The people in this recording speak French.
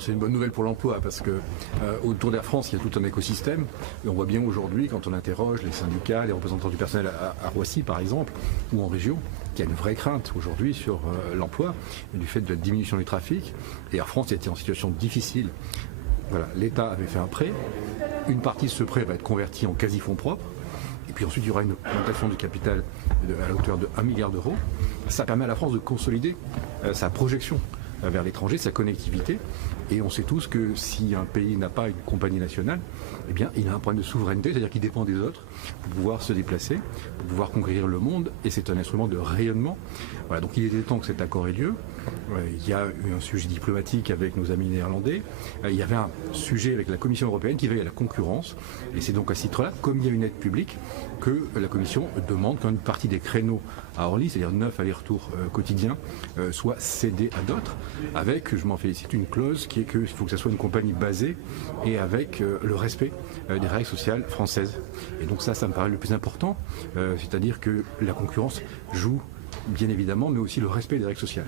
C'est une bonne nouvelle pour l'emploi parce que autour d'Air France, il y a tout un écosystème. Et on voit bien aujourd'hui, quand on interroge les syndicats, les représentants du personnel à Roissy par exemple, ou en région, qu'il y a une vraie crainte aujourd'hui sur l'emploi du fait de la diminution du trafic. Et Air France était en situation difficile. Voilà, l'État avait fait un prêt. Une partie de ce prêt va être convertie en quasi-fonds propres. Et puis ensuite, il y aura une augmentation du capital à la hauteur de 1 milliard d'euros. Ça permet à la France de consolider sa projection vers l'étranger, sa connectivité. Et on sait tous que si un pays n'a pas une compagnie nationale, eh bien, il a un problème de souveraineté, c'est-à-dire qu'il dépend des autres pour pouvoir se déplacer, pour pouvoir conquérir le monde. Et c'est un instrument de rayonnement. Voilà, donc il était temps que cet accord ait lieu. Il y a eu un sujet diplomatique avec nos amis néerlandais. Il y avait un sujet avec la Commission européenne qui veille à la concurrence. Et c'est donc à ce titre-là, comme il y a une aide publique, que la Commission demande qu'une partie des créneaux à Orly, c'est-à-dire 9 allers-retours quotidiens, soit cédée à d'autres, avec, je m'en félicite, une clause qui est qu'il faut que ce soit une compagnie basée et avec le respect des règles sociales françaises. Et donc ça me paraît le plus important, c'est-à-dire que la concurrence joue bien évidemment, mais aussi le respect des règles sociales.